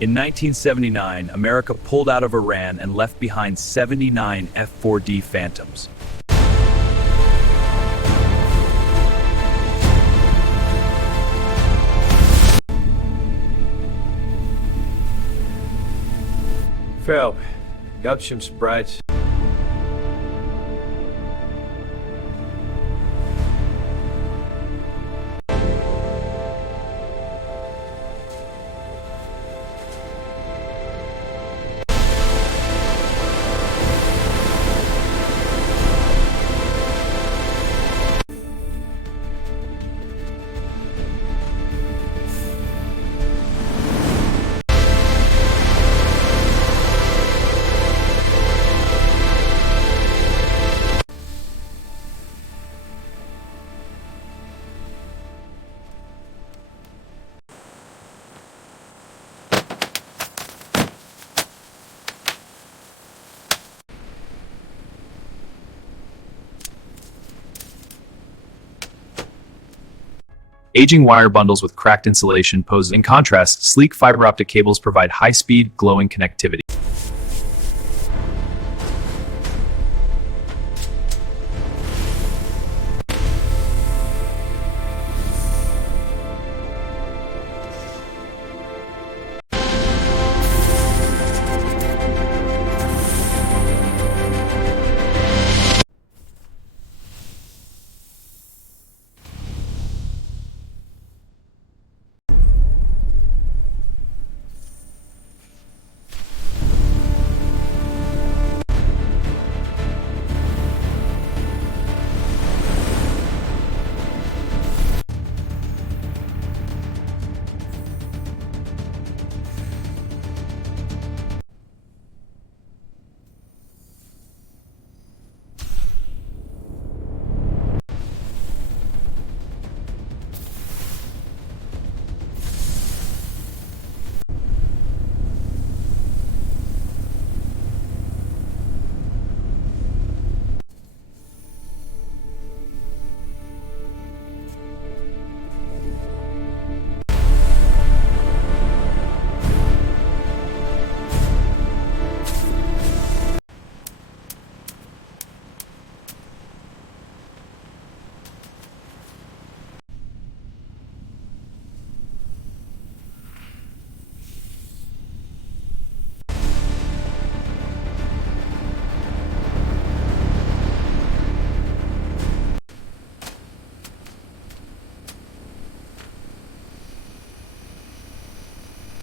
In 1979, America pulled out of Iran and left behind 79 F-4D Phantoms. Fel, Gauchum sprites. Aging wire bundles with cracked insulation pose. In contrast, sleek fiber optic cables provide high-speed, glowing connectivity.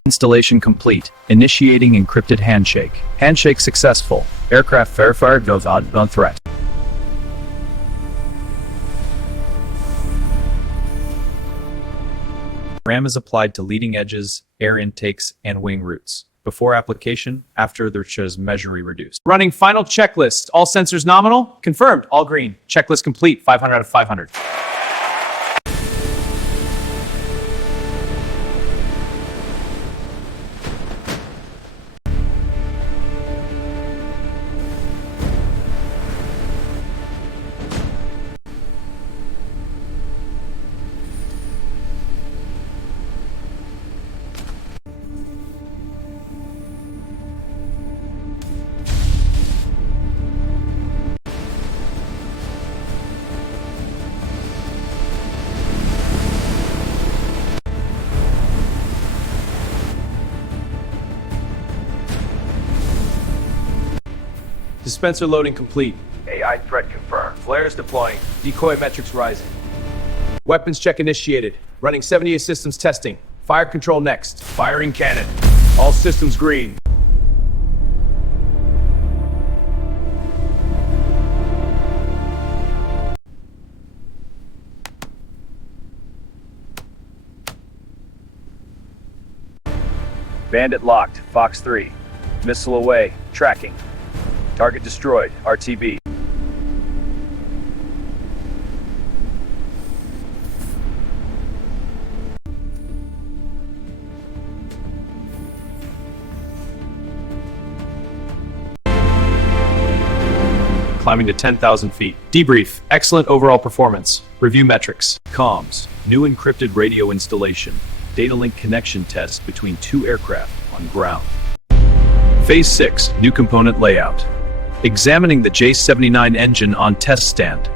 Installation complete. Initiating encrypted handshake. Handshake successful. Aircraft verified goes on threat. RAM is applied to leading edges, air intakes, and wing roots. Before application, after the measure reduced. Running final checklist. All sensors nominal? Confirmed. All green. Checklist complete. 500 out of 500. Dispenser loading complete. AI threat confirmed. Flares deploying. Decoy metrics rising. Weapons check initiated. Running 78 systems testing. Fire control next. Firing cannon. All systems green. Bandit locked. Fox 3. Missile away. Tracking. Target destroyed. RTB. Climbing to 10,000 feet. Debrief. Excellent overall performance. Review metrics. Comms. New encrypted radio installation. Data link connection test between two aircraft on ground. Phase 6, new component layout. Examining the J-79 engine on test stand.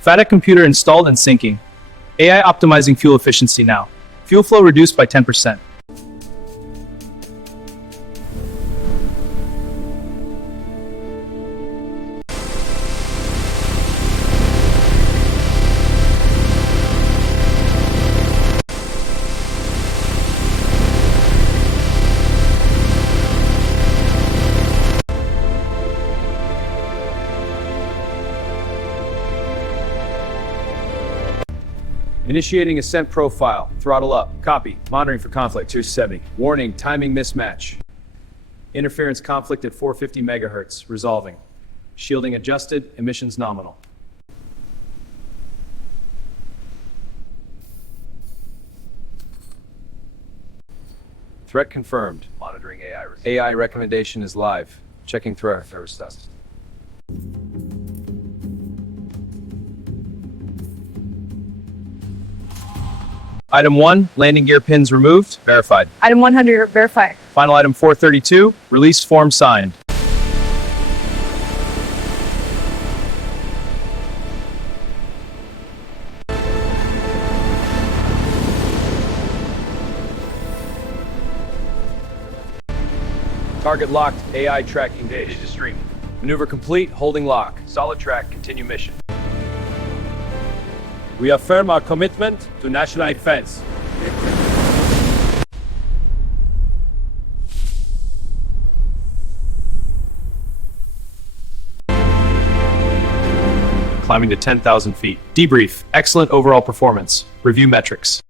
FADAK computer installed and syncing. AI optimizing fuel efficiency now. Fuel flow reduced by 10%. Initiating ascent profile. Throttle up. Copy. Monitoring for conflict. 270. Warning. Timing mismatch. Interference conflict at 450 megahertz. Resolving. Shielding adjusted. Emissions nominal. Threat confirmed. Monitoring AI. AI recommendation is live. Checking threat. Thermostat. Item 1, landing gear pins removed, verified. Item 100, verify. Final item 432, release form signed. Target locked. AI tracking data to stream. Maneuver complete. Holding lock. Solid track. Continue mission. We affirm our commitment to national defense. Climbing to 10,000 feet. Debrief, excellent overall performance. Review metrics.